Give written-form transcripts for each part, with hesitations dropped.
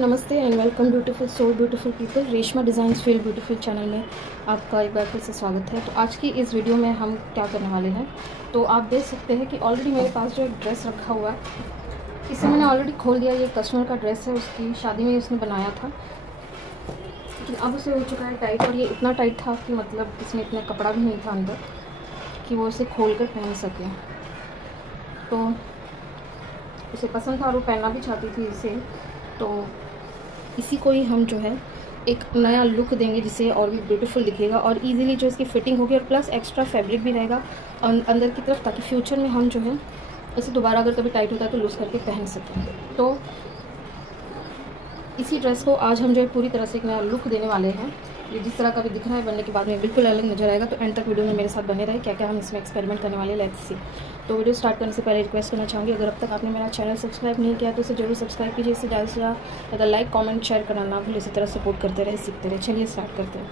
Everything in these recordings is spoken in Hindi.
नमस्ते and welcome beautiful so beautiful people. Reshma designs feel beautiful channel में आपका एक बार फिर से स्वागत है। तो आज की इस वीडियो में हम क्या करने वाले हैं, तो आप देख सकते हैं कि ऑलरेडी मेरे पास जो एक ड्रेस रखा हुआ है, इसे मैंने ऑलरेडी खोल दिया। ये कस्टमर का ड्रेस है, उसकी शादी में उसने बनाया था, लेकिन अब उसे हो चुका है टाइट। और ये इतना टाइट था कि मतलब इसमें इतना कपड़ा भी नहीं था अंदर कि वो इसे खोल कर पहन सके। तो उसे पसंद था और वो पहनना भी चाहती थी इसे। तो इसी को ही हम जो है एक नया लुक देंगे, जिसे और भी ब्यूटीफुल दिखेगा और इजीली जो इसकी फिटिंग होगी, और प्लस एक्स्ट्रा फैब्रिक भी रहेगा अंदर की तरफ, ताकि फ्यूचर में हम जो है इसे दोबारा अगर कभी टाइट होता है तो लूज़ करके पहन सकें। तो इसी ड्रेस को आज हम जो है पूरी तरह से एक नया लुक देने वाले हैं। ये जिस तरह का भी दिख रहा है, बनने के बाद में बिल्कुल अलग नजर आएगा। तो एंड तक वीडियो में मेरे साथ बने रहे, क्या क्या हम इसमें एक्सपेरिमेंट करने वाले हैं, लेट्स सी। तो वीडियो स्टार्ट करने से पहले रिक्वेस्ट करना चाहूँगी, अगर अब तक आपने मेरा चैनल सब्सक्राइब नहीं किया तो इसे जरूर सब्सक्राइब कीजिए। इससे ज़्यादा से ज़्यादा लाइक कमेंट शेयर करना ना भूलें। इसी तरह सपोर्ट करते रहे, सीखते रहे। चलिए स्टार्ट करते हैं।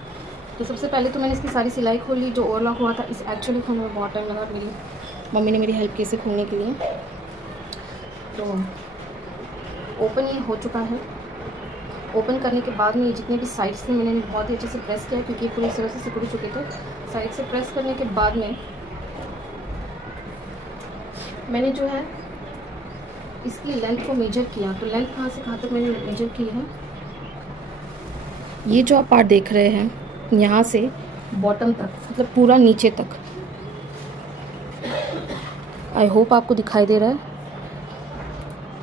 तो सबसे पहले तो मैंने इसकी सारी सिलाई खोल ली। जो ओवरलॉक हुआ था, इस एक्चुअली खोलने में बहुत टाइम लगा। मेरी मम्मी ने मेरी हेल्प की इसे खोलने के लिए। तो ओपन ये हो चुका है। ओपन करने के बाद में ये जितने भी साइड से मैंने बहुत ही अच्छे से प्रेस किया, क्योंकि पूरी तरह से सिकुड़ चुके थे। साइड से प्रेस करने के बाद में मैंने जो है इसकी लेंथ को मेजर किया। तो लेंथ कहाँ से कहाँ तक मैंने मेजर की है, ये जो आप पार्ट देख रहे हैं यहाँ से बॉटम तक, मतलब पूरा नीचे तक। आई होप आपको दिखाई दे रहा है।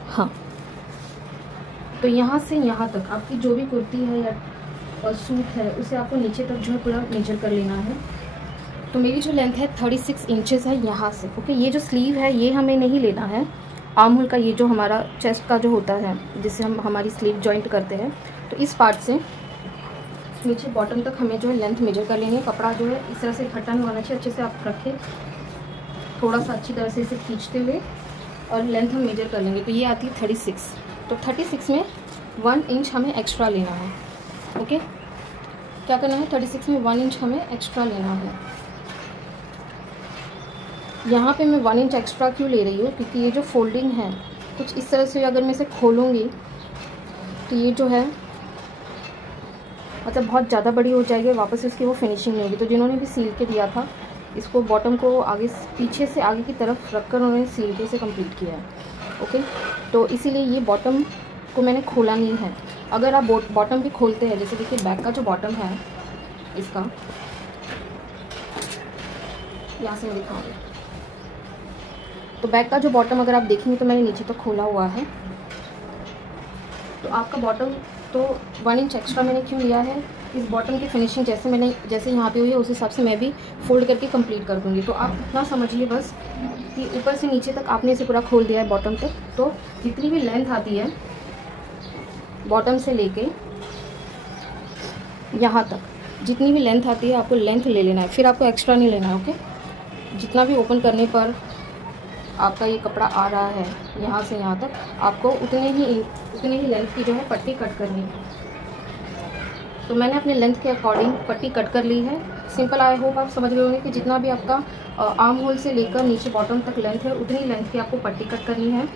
हाँ, तो यहाँ से यहाँ तक आपकी जो भी कुर्ती है या सूट है, उसे आपको नीचे तक जो है पूरा मेजर कर लेना है। तो मेरी जो लेंथ है 36 इंचेस है यहाँ से। ओके, ये जो स्लीव है ये हमें नहीं लेना है। आर्म होल का ये जो हमारा चेस्ट का जो होता है, जिससे हम हमारी स्लीव जॉइंट करते हैं, तो इस पार्ट से नीचे बॉटम तक हमें जो है लेंथ मेजर कर लेनी है। कपड़ा जो है इस तरह से इकट्ठा नहीं होना चाहिए, अच्छे से आप रखें, थोड़ा सा अच्छी तरह से इसे खींचते हुए, और लेंथ हम मेजर कर लेंगे। तो ये आती है 36। तो 36 में 1 इंच हमें एक्स्ट्रा लेना है। ओके, क्या करना है, 36 में 1 इंच हमें एक्स्ट्रा लेना है। यहाँ पे मैं 1 इंच एक्स्ट्रा क्यों ले रही हूँ, क्योंकि ये जो फोल्डिंग है कुछ इस तरह से, अगर मैं इसे खोलूँगी तो ये जो है मतलब बहुत ज़्यादा बड़ी हो जाएगी, वापस से उसकी वो फिनिशिंग नहीं होगी। तो जिन्होंने भी सील के दिया था, इसको बॉटम को आगे पीछे से आगे की तरफ रखकर उन्होंने सील के इसे कंप्लीट किया है। ओके, तो इसीलिए ये बॉटम को मैंने खोला नहीं है। अगर आप बॉटम भी खोलते हैं, जैसे देखिए बैक का जो बॉटम है इसका, यहाँ से मैं दिखाऊंगी, तो बैक का जो बॉटम अगर आप देखेंगे तो मैंने नीचे तक खोला हुआ है। तो आपका बॉटम तो 1 इंच एक्स्ट्रा मैंने क्यों लिया है, इस बॉटम की फिनिशिंग जैसे यहाँ पे हुई है, उस हिसाब से मैं भी फोल्ड करके कंप्लीट कर दूँगी। तो आप इतना समझिए बस कि ऊपर से नीचे तक आपने इसे पूरा खोल दिया है बॉटम तक। तो जितनी भी लेंथ आती है बॉटम से लेके यहाँ तक, जितनी भी लेंथ आती है आपको लेंथ ले लेना है, फिर आपको एक्स्ट्रा नहीं लेना है। ओके, जितना भी ओपन करने पर आपका ये कपड़ा आ रहा है यहाँ से यहाँ तक, आपको उतने ही लेंथ की जो है पट्टी कट करनी है। तो मैंने अपने लेंथ के अकॉर्डिंग पट्टी कट कर ली है। सिंपल, आई होप आप समझ गए होंगे कि जितना भी आपका आर्म होल से लेकर नीचे बॉटम तक लेंथ है, उतनी लेंथ की आपको पट्टी कट करनी है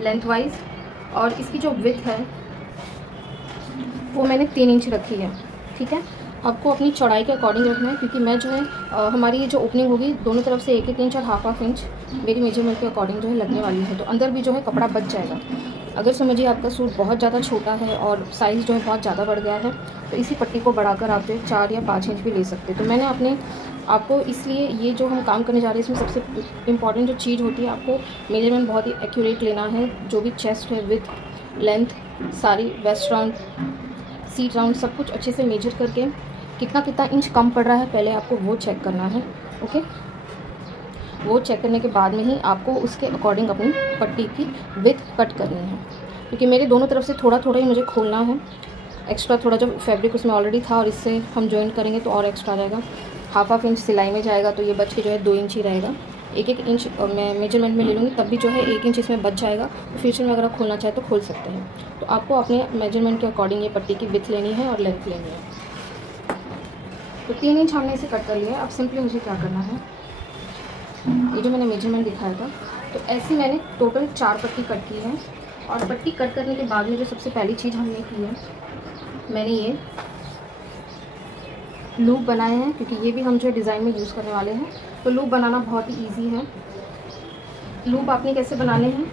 लेंथ वाइज। और इसकी जो विड्थ है वो मैंने 3 इंच रखी है। ठीक है, आपको अपनी चौड़ाई के अकॉर्डिंग रखना है, क्योंकि मैं जो है हमारी ये जो ओपनिंग होगी दोनों तरफ से 1-1 इंच और हाफ इंच मेरी मेजरमेंट के अकॉर्डिंग जो है लगने वाली है। तो अंदर भी जो है कपड़ा बच जाएगा। अगर समझिए आपका सूट बहुत ज़्यादा छोटा है और साइज़ जो है बहुत ज़्यादा बढ़ गया है, तो इसी पट्टी को बढ़ाकर आप जो 4 या 5 इंच भी ले सकते हैं। तो मैंने आपको इसलिए ये जो हम काम करने जा रहे हैं, इसमें सबसे इम्पॉर्टेंट जो चीज़ होती है, आपको मेजरमेंट बहुत ही एक्यूरेट लेना है। जो भी चेस्ट है, विथ, लेंथ, सारी वेस्ट राउंड, सीट राउंड, सब कुछ अच्छे से मेजर करके कितना इंच कम पड़ रहा है पहले आपको वो चेक करना है। ओके, वो चेक करने के बाद में ही आपको उसके अकॉर्डिंग अपनी पट्टी की विड्थ कट करनी है, क्योंकि मेरे दोनों तरफ से थोड़ा थोड़ा ही मुझे खोलना है। एक्स्ट्रा थोड़ा जो फैब्रिक उसमें ऑलरेडी था, और इससे हम जॉइंट करेंगे तो और एक्स्ट्रा रहेगा। हाफ इंच सिलाई में जाएगा, तो ये बच के जो है 2 इंच ही रहेगा। 1-1 इंच मैं मेजरमेंट में ले लूँगी, तब भी जो है 1 इंच इसमें बच जाएगा। तो फ्यूचर में अगर आप खोलना चाहें तो खोल सकते हैं। तो आपको अपने मेजरमेंट के अकॉर्डिंग ये पट्टी की विड्थ लेनी है और लेंथ लेनी है। तो 3 इंच हमने इसे कट कर लिया है। अब सिंपली मुझे क्या करना है, ये जो मैंने मेजरमेंट दिखाया था, तो ऐसी मैंने टोटल 4 पट्टी कट की है। और पट्टी कट करने के बाद में जो सबसे पहली चीज़ हमने की है, मैंने ये लूप बनाए हैं, क्योंकि ये भी हम जो डिज़ाइन में यूज़ करने वाले हैं। तो लूप बनाना बहुत ही ईजी है। लूप आपने कैसे बनाने हैं,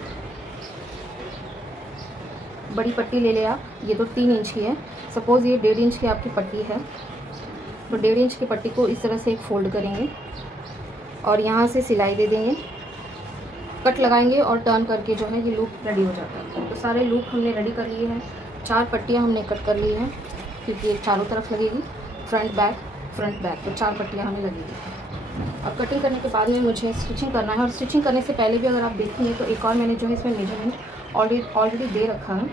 बड़ी पट्टी ले आप, ये तो 3 इंच की है। सपोज़ ये 1.5 इंच की आपकी पट्टी है, तो 1.5 इंच की पट्टी को इस तरह से एक फ़ोल्ड करेंगे और यहाँ से सिलाई दे देंगे, कट लगाएंगे और टर्न करके जो है ये लूप रेडी हो जाता है। तो सारे लूप हमने रेडी कर लिए हैं। 4 पट्टियाँ हमने कट कर ली हैं, क्योंकि एक चारों तरफ लगेगी, फ्रंट बैक, तो 4 पट्टियाँ हमें लगेगी। अब कटिंग करने के बाद में मुझे स्टिचिंग करना है, और स्टिचिंग करने से पहले भी अगर आप देखेंगे तो एक और मैंने जो है इसमें मेजरमेंट ऑलरेडी दे रखा है।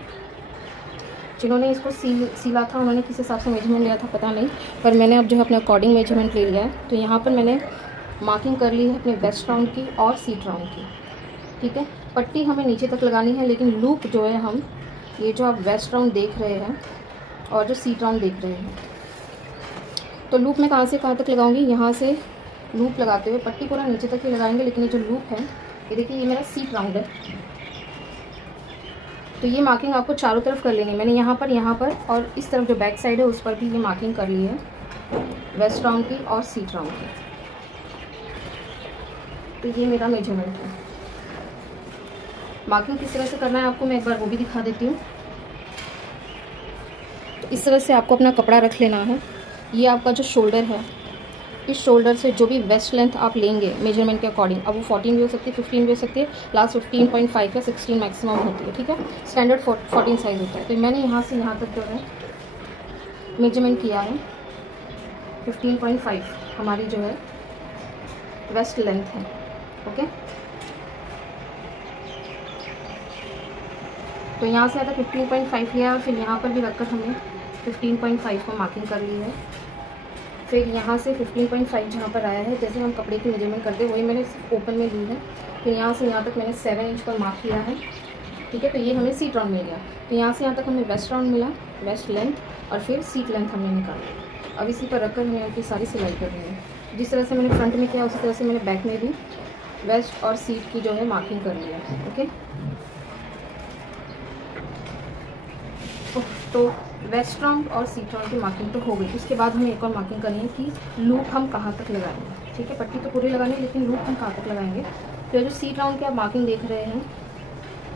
जिन्होंने इसको सिला था उन्होंने किस हिसाब से मेजरमेंट लिया था पता नहीं, पर मैंने अब जो है अपने अकॉर्डिंग मेजरमेंट ले लिया है। तो यहाँ पर मैंने मार्किंग कर ली है अपने वेस्ट राउंड की और सीट राउंड की, ठीक है। पट्टी हमें नीचे तक लगानी है, लेकिन लूप जो है हम ये जो आप वेस्ट राउंड देख रहे हैं और जो सीट राउंड देख रहे हैं, तो लूप में कहाँ से कहाँ तक लगाऊंगी, यहाँ से लूप लगाते हुए पट्टी पूरा नीचे तक ही लगाएंगे। लेकिन ये जो लूप है, ये देखिए, ये मेरा सीट राउंड है, तो ये मार्किंग आपको चारों तरफ कर लेनी है। मैंने यहाँ पर और इस तरफ जो बैक साइड है उस पर भी ये मार्किंग कर ली है, वेस्ट राउंड की और सीट राउंड की। तो ये मेरा मेजरमेंट है। मार्किंग किस तरह से करना है आपको मैं एक बार वो भी दिखा देती हूँ। तो इस तरह से आपको अपना कपड़ा रख लेना है। ये आपका जो शोल्डर है, इस शोल्डर से जो भी वेस्ट लेंथ आप लेंगे मेजरमेंट के अकॉर्डिंग, अब वो 14 भी हो सकती है, 15 भी हो सकती है, लास्ट 15.5 या 16 मैक्सिमम होती है, ठीक है। स्टैंडर्ड 14 साइज़ होता है। तो मैंने यहाँ से यहाँ तक जो है मेजरमेंट किया है 15.5 हमारी जो है वेस्ट लेंथ है, ओके। तो यहाँ से आता 15.5 लिया, और फिर यहाँ पर भी रखकर हमने 15.5 को मार्किंग कर ली है। फिर यहाँ से 15.5 जहाँ पर आया है, जैसे हम कपड़े की मेजरमेंट करते हैं वही मैंने ओपन में ली है। फिर यहाँ से यहाँ तक मैंने 7 इंच पर मार्क किया है, ठीक है। तो ये हमें सीट राउंड मिल गया। तो यहाँ से यहाँ तक हमें वेस्ट राउंड मिला, वेस्ट लेंथ, और फिर सीट लेंथ हमने निकाला। अब इसी पर रखकर हमें उनकी सारी सिलाई करनी है। जिस तरह से मैंने फ्रंट में किया उसी तरह से मैंने बैक में भी वेस्ट और सीट की जो है मार्किंग कर ली है, ओके। तो वेस्ट राउंड और सीट राउंड की मार्किंग तो हो गई। उसके बाद हमें एक और मार्किंग करनी है कि लूप हम कहाँ तक लगाएंगे, ठीक है। पट्टी तो पूरी लगानी है, लेकिन लूप हम कहाँ तक लगाएंगे। तो जो सीट राउंड की आप मार्किंग देख रहे हैं,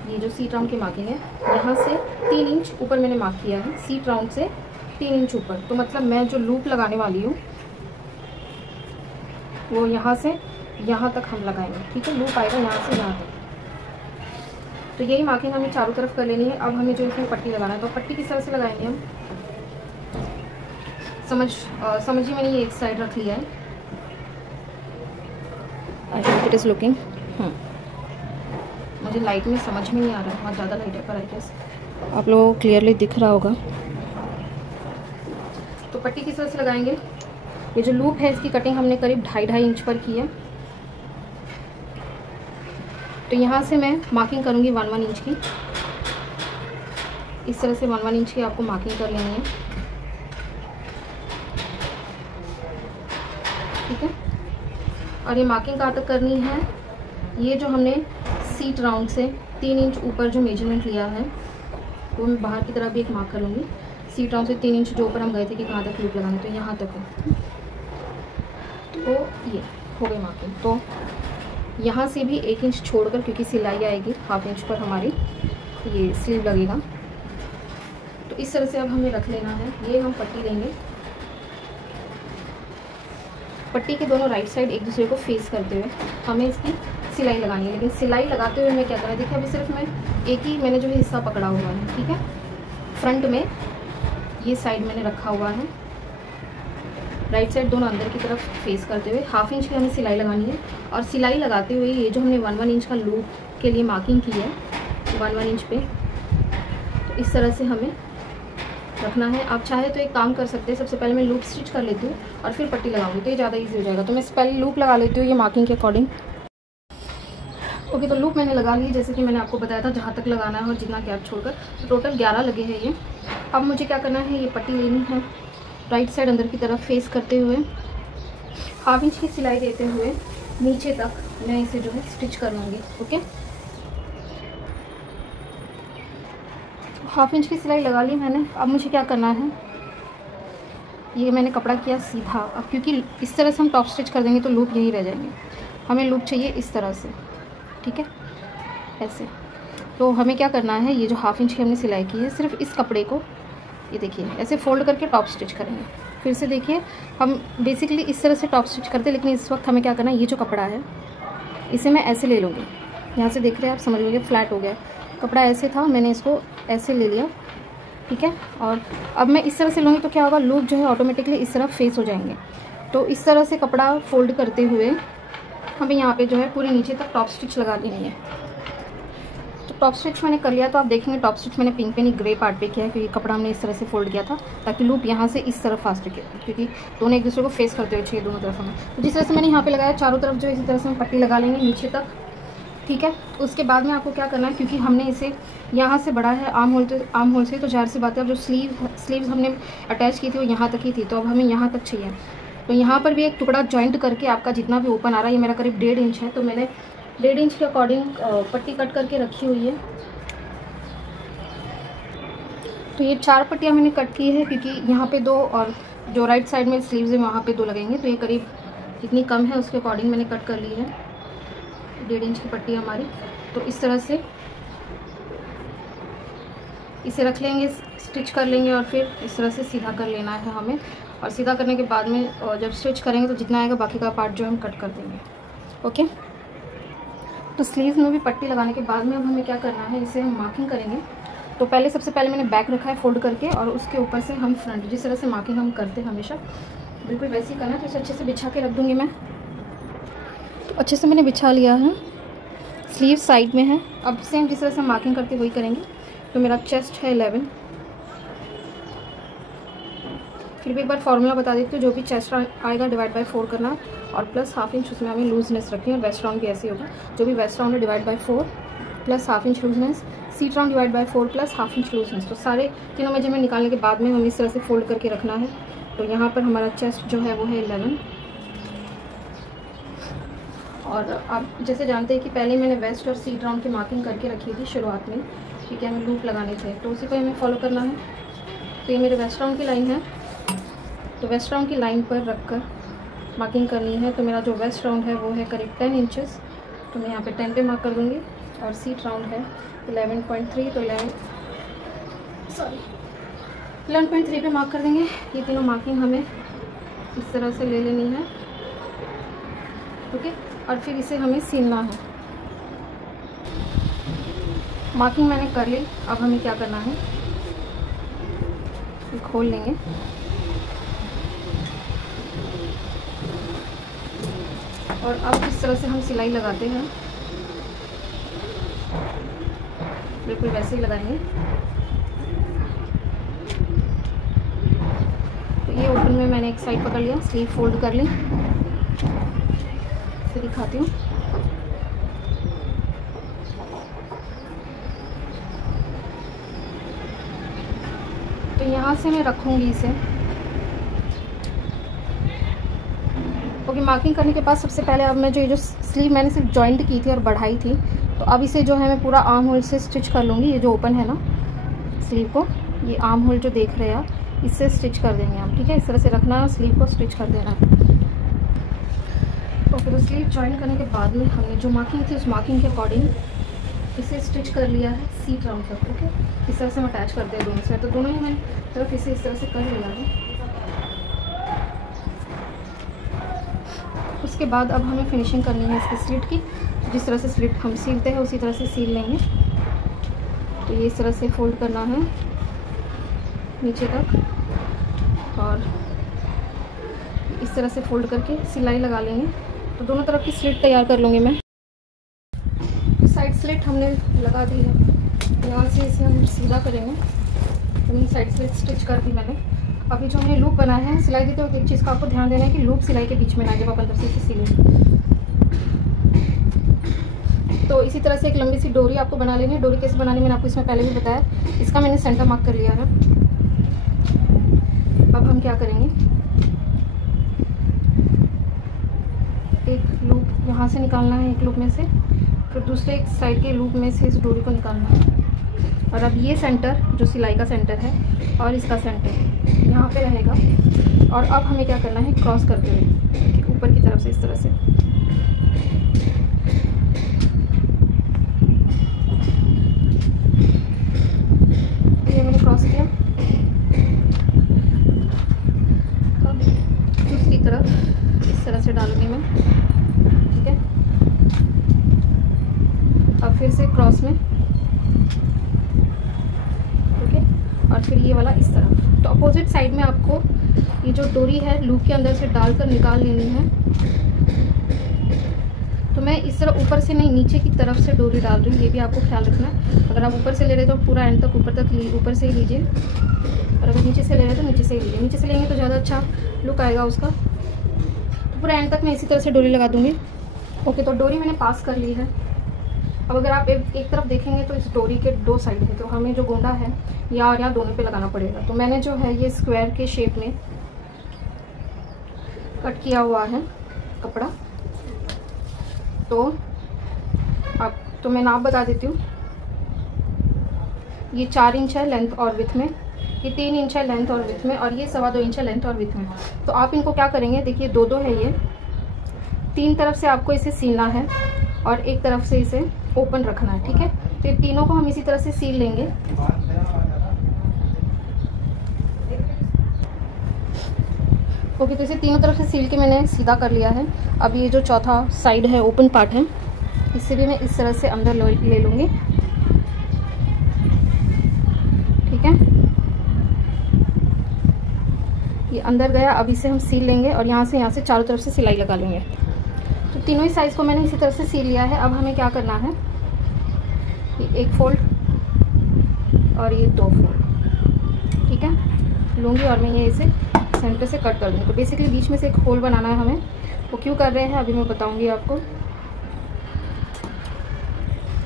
ये जो सीट राउंड की मार्किंग है, यहाँ से 3 इंच ऊपर मैंने मार्क किया है, सीट राउंड से 3 इंच ऊपर। तो मतलब मैं जो लूप लगाने वाली हूँ वो यहाँ से यहाँ तक हम लगाएंगे, ठीक है। लूप आएगा यहाँ से यहाँ तक। तो यही मार्किंग हमें चारों तरफ कर लेनी है। अब हमें जो इसमें पट्टी लगाना है, तो पट्टी किस तरह से लगाएंगे हम, समझिए मैंने ये एक साइड रख लिया है। I hope it is looking, मुझे लाइट में समझ में नहीं आ रहा है, बहुत ज़्यादा लाइट है, पर आई गेस आप लोगों को क्लियरली दिख रहा होगा। तो पट्टी किस तरह से लगाएंगे, ये जो लूप है इसकी कटिंग हमने करीब 2.5 इंच पर की है। तो यहाँ से मैं मार्किंग करूँगी 1 इंच की, इस तरह से 1 इंच की आपको मार्किंग कर लेनी है, ठीक है। और ये मार्किंग कहाँ तक करनी है, ये जो हमने सीट राउंड से 3 इंच ऊपर जो मेजरमेंट लिया है वो मैं बाहर की तरफ भी एक मार्क कर लूँगी। सीट राउंड से 3 इंच जो ऊपर हम गए थे कि कहाँ तक लूप लगाना, तो यहाँ तक है। तो ये हो गई मार्किंग। तो यहाँ से भी 1 इंच छोड़कर, क्योंकि सिलाई आएगी 1/2 इंच पर हमारी ये स्लीव लगेगा, तो इस तरह से अब हमें रख लेना है। ये हम पट्टी लेंगे, पट्टी के दोनों राइट साइड एक दूसरे को फेस करते हुए हमें इसकी सिलाई लगानी है। लेकिन सिलाई लगाते हुए मैं क्या करें, देखिए अभी सिर्फ मैं एक ही मैंने जो है हिस्सा पकड़ा हुआ है, ठीक है। फ्रंट में ये साइड मैंने रखा हुआ है, राइट साइड दोनों अंदर की तरफ फेस करते हुए 1/2 इंच की हमें सिलाई लगानी है। और सिलाई लगाते हुए ये जो हमने 1 इंच का लूप के लिए मार्किंग की है 1 इंच पे, तो इस तरह से हमें रखना है। आप चाहे तो एक काम कर सकते हैं, सबसे पहले मैं लूप स्टिच कर लेती हूँ और फिर पट्टी लगाऊंगी, तो ये ज़्यादा इजी हो जाएगा। तो मैं पहले लूप लगा लेती हूँ ये मार्किंग के अकॉर्डिंग। ओके, तो लूप मैंने लगा ली, जैसे कि मैंने आपको बताया था जहाँ तक लगाना है और जितना गैप छोड़कर, तो टोटल 11 लगे हैं ये। अब मुझे क्या करना है, ये पट्टी लेनी है, राइट साइड अंदर की तरफ फेस करते हुए 1/2 इंच की सिलाई देते हुए नीचे तक मैं इसे जो है स्टिच कर लूँगी। ओके, हाफ इंच की सिलाई लगा ली मैंने। अब मुझे क्या करना है, ये मैंने कपड़ा किया सीधा। अब क्योंकि इस तरह से हम टॉप स्टिच कर देंगे तो लूप यही रह जाएंगे, हमें लूप चाहिए इस तरह से, ठीक है, ऐसे। तो हमें क्या करना है, ये जो हाफ इंच की हमने सिलाई की है, सिर्फ इस कपड़े को ये देखिए ऐसे फोल्ड करके टॉप स्टिच करेंगे। फिर से देखिए, हम बेसिकली इस तरह से टॉप स्टिच करते हैं, लेकिन इस वक्त हमें क्या करना है, ये जो कपड़ा है इसे मैं ऐसे ले लूँगी। यहाँ से देख रहे हैं आप, समझ लीजिए फ्लैट हो गया कपड़ा, ऐसे था, मैंने इसको ऐसे ले लिया, ठीक है। और अब मैं इस तरह से लूँगी तो क्या होगा, लूप जो है ऑटोमेटिकली इस तरफ फेस हो जाएंगे। तो इस तरह से कपड़ा फोल्ड करते हुए हमें यहाँ पे जो है पूरे नीचे तक टॉप स्टिच लगा देनी है। तो टॉप स्टिच मैंने कर लिया, तो आप देखेंगे टॉप स्टिच मैंने पिंक पे नहीं ग्रे पार्ट पे किया है, क्योंकि कपड़ा हमने इस तरह से फोल्ड किया था ताकि लूप यहाँ से इस तरफ फास्ट किया, क्योंकि दोनों एक दूसरे को फेस करते हुए चाहिए दोनों तरफ हमें। तो जिस तरह से मैंने यहाँ पे लगाया, चारों तरफ जो इसी तरह से हम पट्टी लगा लेंगे नीचे तक, ठीक है। उसके बाद में आपको क्या करना है, क्योंकि हमने इसे यहाँ से बड़ा है आर्म होल से, तो ज़ाहिर सी बात है, अब जो स्लीव्स हमने अटैच की थी वो यहाँ तक ही थी, तो अब हमें यहाँ तक चाहिए। तो यहाँ पर भी एक टुकड़ा जॉइंट करके आपका जितना भी ओपन आ रहा है, ये मेरा करीब 1.5 इंच है, तो मैंने 1.5 इंच के अकॉर्डिंग पट्टी कट करके रखी हुई है। तो ये 4 पट्टियाँ मैंने कट की है, क्योंकि यहाँ पे 2 और जो राइट साइड में स्लीव्स है वहाँ पे 2 लगेंगे, तो ये करीब जितनी कम है उसके अकॉर्डिंग मैंने कट कर ली है 1.5 इंच की पट्टी हमारी। तो इस तरह से इसे रख लेंगे, स्टिच कर लेंगे और फिर इस तरह से सीधा कर लेना है हमें। और सीधा करने के बाद में जब स्टिच करेंगे तो जितना आएगा बाकी का पार्ट जो हम कट कर देंगे, ओके। तो स्लीव्स में भी पट्टी लगाने के बाद में अब हमें क्या करना है, इसे हम मार्किंग करेंगे। तो सबसे पहले मैंने बैक रखा है फोल्ड करके, और उसके ऊपर से हम फ्रंट, जिस तरह से मार्किंग हम करते हैं हमेशा बिल्कुल वैसे ही करना है। तो इसे अच्छे से बिछा के रख दूँगी मैं। तो अच्छे से मैंने बिछा लिया है, स्लीव साइड में है। अब सेम जिस तरह से मार्किंग करते वही करेंगे। तो मेरा चेस्ट है 11। फिर भी एक बार फॉर्मूला बता देती हूँ, जो भी चेस्ट आएगा डिवाइड बाय 4 करना, और प्लस हाफ इंच उसमें हमें लूजनेस रखनी है। और वेस्ट राउंड भी ऐसे होगा, जो भी वेस्ट राउंड है divide by 4 plus half inch looseness, seat round divide by 4 plus half inch looseness. तो सारे तीनों मेजरमेंट निकालने के बाद में हमें इस तरह से फोल्ड करके रखना है। तो यहाँ पर हमारा चेस्ट जो है वो है 11। और आप जैसे जानते हैं कि पहले मैंने वेस्ट और सीट राउंड की मार्किंग करके रखी थी शुरुआत में, ठीक है, हमें लूप लगाने थे, तो उसी को हमें फॉलो करना है। तो ये मेरे वेस्ट राउंड की लाइन है, तो वेस्ट राउंड की लाइन पर रखकर मार्किंग करनी है। तो मेरा जो वेस्ट राउंड है वो है करीब 10 इंचेस, तो मैं यहाँ पे 10 पे मार्क कर दूँगी। और सीट राउंड है 11.3, तो 11.3 पे मार्क कर देंगे। ये तीनों मार्किंग हमें इस तरह से ले लेनी है, ओके। और फिर इसे हमें सीलना है। मार्किंग मैंने कर ली, अब हमें क्या करना है, खोल लेंगे। और अब इस तरह से हम सिलाई लगाते हैं, बिल्कुल वैसे ही लगाएंगे। तो ये ओपन में मैंने एक साइड पकड़ लिया, स्लीव फोल्ड कर ली, फिर दिखाती हूँ। तो यहाँ से मैं रखूँगी इसे, ओके। मार्किंग करने के बाद सबसे पहले अब मैं जो ये जो स्लीव मैंने सिर्फ जॉइंट की थी और बढ़ाई थी, तो अब इसे जो है मैं पूरा आर्म होल से स्टिच कर लूँगी। ये जो ओपन है ना स्लीव को, ये आर्म होल जो देख रहे हैं आप, इससे स्टिच कर देंगे हम, ठीक है। इस तरह से रखना है और स्लीव को स्टिच कर देना है। ओके, तो स्लीव जॉइन करने के बाद में हमने जो मार्किंग थी उस मार्किंग के अकॉर्डिंग इसे स्टिच कर लिया है सीट राउंड तक, ओके। इस तरह से हम अटैच करते हैं दोनों से, तो दोनों ही मैंने तरफ इसे इस तरह से कर लिया है। उसके बाद अब हमें फिनिशिंग करनी है इसकी स्लिट की। जिस तरह से स्लिट हम सीलते हैं उसी तरह से सील लेंगे। तो ये इस तरह से फोल्ड करना है नीचे तक, और इस तरह से फोल्ड करके सिलाई लगा लेंगे। तो दोनों तरफ की स्लिट तैयार कर लूँगी मैं। साइड स्लिट हमने लगा दी है, यहाँ से इसे हम सीधा करेंगे। तो मैंने साइड स्लिट स्टिच कर दी मैंने। अभी जो हमने लूप बनाया है सिलाई देते वक्त एक चीज़ का आपको ध्यान देना है कि लूप सिलाई के बीच में ना, जब आप अंदर से इसे सिलें। तो इसी तरह से एक लंबी सी डोरी आपको बना लेनी है। डोरी कैसे बनानी मैंने आपको इसमें पहले भी बताया। इसका मैंने सेंटर मार्क कर लिया है। अब हम क्या करेंगे, एक लूप यहाँ से निकालना है, एक लूप में से, फिर दूसरे एक साइड के लूप में से इस डोरी को निकालना है। और अब ये सेंटर जो सिलाई का सेंटर है और इसका सेंटर यहाँ पे रहेगा। और अब हमें क्या करना है, क्रॉस करते हुए ऊपर की तरफ से इस तरह से ये मैंने क्रॉस किया। अब दूसरी तरफ इस तरह से डालूंगी मैं, ठीक है। अब फिर से क्रॉस में, ओके, और फिर ये वाला इस तरफ। तो अपोजिट साइड में आपको ये जो डोरी है लूप के अंदर से डालकर निकाल लेनी है। तो मैं इस तरह ऊपर से नहीं, नीचे की तरफ से डोरी डाल रही हूँ, ये भी आपको ख्याल रखना है। अगर आप ऊपर से ले रहे तो पूरा एंड तक ऊपर तक ऊपर से ही लीजिए, और अगर नीचे से ले रहे तो नीचे से ही लीजिए। नीचे से लेंगे तो ज़्यादा अच्छा लुक आएगा उसका। तो पूरा एंड तक मैं इसी तरह से डोरी लगा दूँगी। ओके, तो डोरी मैंने पास कर ली है। अब अगर आप एक तरफ देखेंगे तो इस डोरी के 2 साइड है, तो हमें जो गोंडा है या और यहाँ दोनों पे लगाना पड़ेगा। तो मैंने जो है ये स्क्वायर के शेप में कट किया हुआ है कपड़ा। तो मैं नाप बता देती हूँ। ये 4 इंच है लेंथ और विड्थ में, ये 3 इंच है लेंथ और विड्थ में, और ये 2.25 इंच है लेंथ और विड्थ में। तो आप इनको क्या करेंगे, देखिए 2-2 है ये, 3 तरफ से आपको इसे सीलना है और एक तरफ से इसे ओपन रखना है, ठीक है। तो ये तीनों को हम इसी तरह से सील लेंगे। ओके, तो इसे तीनों तरफ से सील के मैंने सीधा कर लिया है। अब ये जो चौथा साइड है, ओपन पार्ट है, इसे भी मैं इस तरह से अंदर ले लूँगी, ठीक है। ये अंदर गया। अब इसे हम सील लेंगे और यहाँ से चारों तरफ से सिलाई लगा लेंगे। तो तीनों ही साइज़ को मैंने इसी तरह से सील लिया है। अब हमें क्या करना है, ये 1 फोल्ड और ये 2 फोल्ड, ठीक है, लूँगी और मैं ये इसे सेंटर से कट कर दूँगी। तो बेसिकली बीच में से एक होल बनाना है हमें। वो क्यों कर रहे हैं अभी मैं बताऊँगी आपको।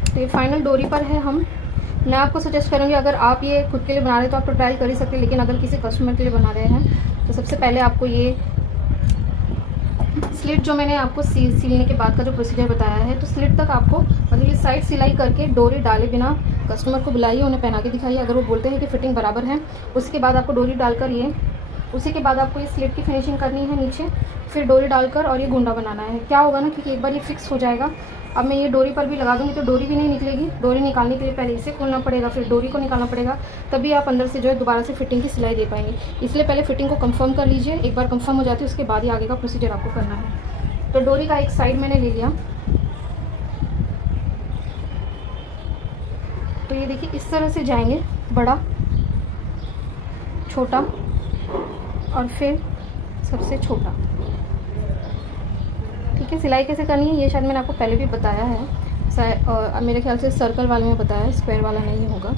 तो ये फाइनल डोरी पर है। मैं आपको सजेस्ट करूँगी, अगर आप ये खुद के लिए बना रहे हैं तो आप तो ट्रायल कर ही सकते हैं, लेकिन अगर किसी कस्टमर के लिए बना रहे हैं तो सबसे पहले आपको ये स्लिट जो मैंने आपको सीलने के बाद का जो प्रोसीजर बताया है, तो स्लिट तक आपको मतलब ये साइड सिलाई करके डोरी डाले बिना कस्टमर को बुलाइए, उन्हें पहना के दिखाइए। अगर वो बोलते हैं कि फिटिंग बराबर है, उसके बाद आपको डोरी डालकर उसी के बाद आपको ये स्लिट की फिनिशिंग करनी है नीचे, फिर डोरी डालकर और ये गुंडा बनाना है। क्या होगा ना, क्योंकि एक बार ये फिक्स हो जाएगा। अब मैं ये डोरी पर भी लगा दूँगी तो डोरी भी नहीं निकलेगी। डोरी निकालने के लिए पहले इसे खोलना पड़ेगा, फिर डोरी को निकालना पड़ेगा, तभी आप अंदर से जो है दोबारा से फिटिंग की सिलाई दे पाएंगे। इसलिए पहले फिटिंग को कंफर्म कर लीजिए। एक बार कंफर्म हो जाती है उसके बाद ही आगे का प्रोसीजर आपको करना है। तो डोरी का एक साइड मैंने ले लिया। तो ये देखिए इस तरह से जाएंगे, बड़ा, छोटा और फिर सबसे छोटा, ठीक है। सिलाई कैसे करनी है ये शायद मैंने आपको पहले भी बताया है, मेरे ख्याल से सर्कल वाले में बताया है, स्क्वायर वाला नहीं होगा।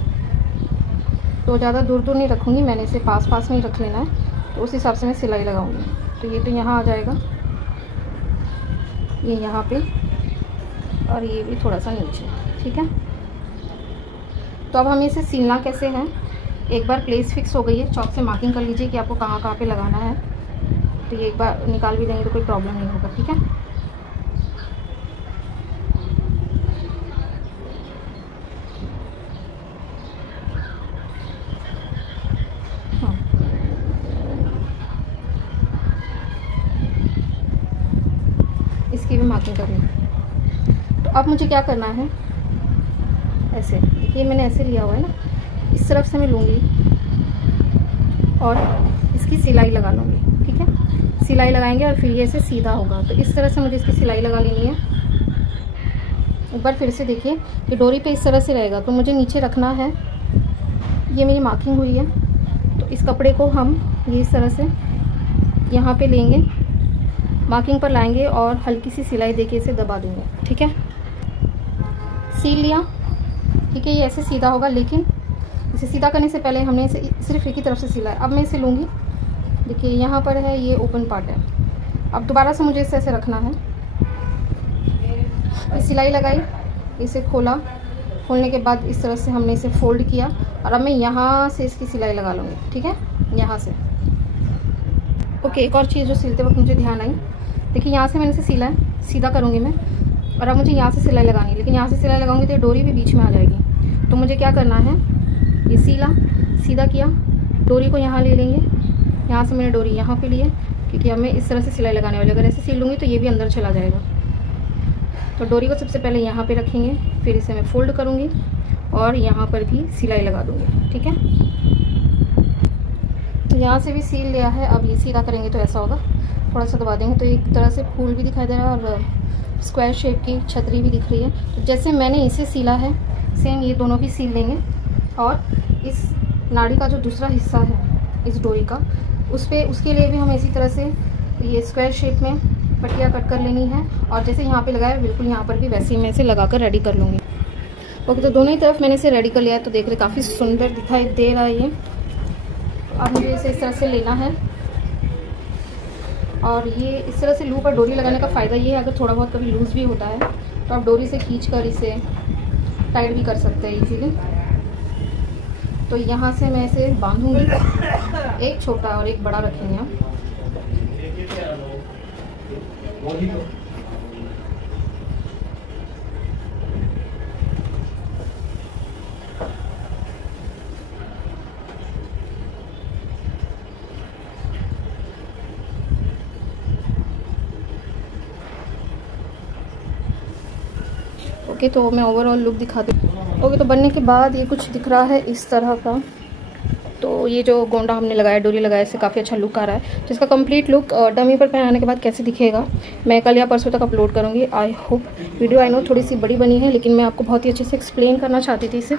तो ज़्यादा दूर दूर नहीं रखूँगी मैंने, इसे पास पास में ही रख लेना है। तो उस हिसाब से मैं सिलाई लगाऊंगी। तो ये तो यहाँ आ जाएगा, ये यहाँ पे, और ये भी थोड़ा सा नीचे, ठीक है। तो अब हम इसे सीलना कैसे है, एक बार प्लेस फिक्स हो गई है, चॉक से मार्किंग कर लीजिए कि आपको कहाँ कहाँ पे लगाना है। तो ये एक बार निकाल भी देंगे तो कोई प्रॉब्लम नहीं होगा, ठीक है। हाँ, इसकी भी मार्किंग कर ली। तो अब मुझे क्या करना है, ऐसे देखिए मैंने ऐसे लिया हुआ है ना, इस तरफ से मैं लूँगी और इसकी सिलाई लगा लूँगी, ठीक है। सिलाई लगाएंगे और फिर ये ऐसे सीधा होगा। तो इस तरह से मुझे इसकी सिलाई लगा लेनी है। एक बार फिर से देखिए कि डोरी पे इस तरह से रहेगा, तो मुझे नीचे रखना है। ये मेरी मार्किंग हुई है, तो इस कपड़े को हम ये इस तरह से यहाँ पे लेंगे, मार्किंग पर लाएंगे और हल्की सी सिलाई देके इसे दबा देंगे, ठीक है। सील लिया, ठीक है। ये ऐसे सीधा होगा, लेकिन इसे सीधा करने से पहले हमने इसे सिर्फ एक ही तरफ से सिला है। अब मैं इसे लूँगी, देखिए यहाँ पर है, ये ओपन पार्ट है। अब दोबारा से मुझे इसे ऐसे रखना है। सिलाई लगाई, इसे खोला, खोलने के बाद इस तरह से हमने इसे फोल्ड किया और अब मैं यहाँ से इसकी सिलाई लगा लूँगी, ठीक है, यहाँ से। ओके, एक और चीज़ जो सिलते वक्त मुझे ध्यान आई, देखिए यहाँ से मैंने इसे सिला है, सीधा करूँगी मैं, और अब मुझे यहाँ से सिलाई लगानी है, लेकिन यहाँ से सिलाई लगाऊंगी तो डोरी भी बीच में आ जाएगी। तो मुझे क्या करना है, ये सीधा किया, डोरी को यहाँ ले लेंगे, यहाँ से मैंने डोरी यहाँ पे लिए क्योंकि अब मैं इस तरह से सिलाई लगाने वाली, अगर ऐसे सिल लूँगी तो ये भी अंदर चला जाएगा। तो डोरी को सबसे पहले यहाँ पे रखेंगे, फिर इसे मैं फोल्ड करूँगी और यहाँ पर भी सिलाई लगा दूँगी। ठीक है, तो यहाँ से भी सील लिया है। अब ये सीधा करेंगे तो ऐसा होगा, थोड़ा सा दबा देंगे तो एक तरह से फूल भी दिखाई दे रहा है और स्क्वायर शेप की छतरी भी दिख रही है। तो जैसे मैंने इसे सीला है सेम ये दोनों भी सील लेंगे और इस नाड़ी का जो दूसरा हिस्सा है इस डोरी का उसके लिए भी हम इसी तरह से ये स्क्वायर शेप में पट्टियाँ कट कर लेनी है और जैसे यहाँ पे लगाया बिल्कुल यहाँ पर भी वैसे ही मैं इसे लगा कर रेडी कर लूँगी। ओके, तो दोनों ही तरफ मैंने इसे रेडी कर लिया है। तो देख रहे काफ़ी सुंदर दिखाई दे रहा है ये। अब मुझे इसे इस तरह से लेना है और ये इस तरह से लूप पर डोरी लगाने का फ़ायदा ये है, अगर थोड़ा बहुत कभी लूज़ भी होता है तो आप डोरी से खींचकर इसे टाइट भी कर सकते हैं इजीली। तो यहाँ से मैं इसे बांधूंगी, एक छोटा और एक बड़ा रखेंगे हम। ओके, तो मैं ओवरऑल लुक दिखाती हूँ। ओके, तो बनने के बाद ये कुछ दिख रहा है इस तरह का। तो ये जो गोंडा हमने लगाया, डोरी लगाया, इससे काफ़ी अच्छा लुक आ रहा है। तो इसका कंप्लीट लुक डमी पर पहनाने के बाद कैसे दिखेगा मैं कल या परसों तक अपलोड करूँगी। I hope video I know थोड़ी सी बड़ी बनी है, लेकिन मैं आपको बहुत ही अच्छे से एक्सप्लेन करना चाहती थी इसे।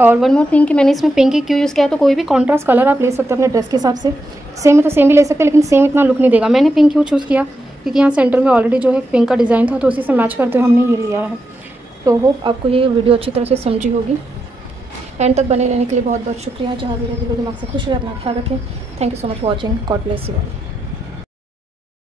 और वन मोर थिंग कि मैंने इसमें पिंक ही क्यों यूज़ किया, तो कोई भी कॉन्ट्रास्ट कलर आप ले सकते हैं अपने ड्रेस के हिसाब से। सेम है तो सेम भी ले सकते हैं, लेकिन सेम इतना लुक नहीं देगा। मैंने पिंक क्यों चूज़ किया क्योंकि यहाँ सेंटर में ऑलरेडी जो है पिंक का डिज़ाइन था, तो उसी से मैच करते हुए हमने ये लिया है। तो होप आपको ये वीडियो अच्छी तरह से समझी होगी। एंड तक बने रहने के लिए बहुत बहुत शुक्रिया। जहाँ भी रहे दिलो दिमाग से खुश रहे, अपना ख्याल रखें। Thank you so much watching. God bless you.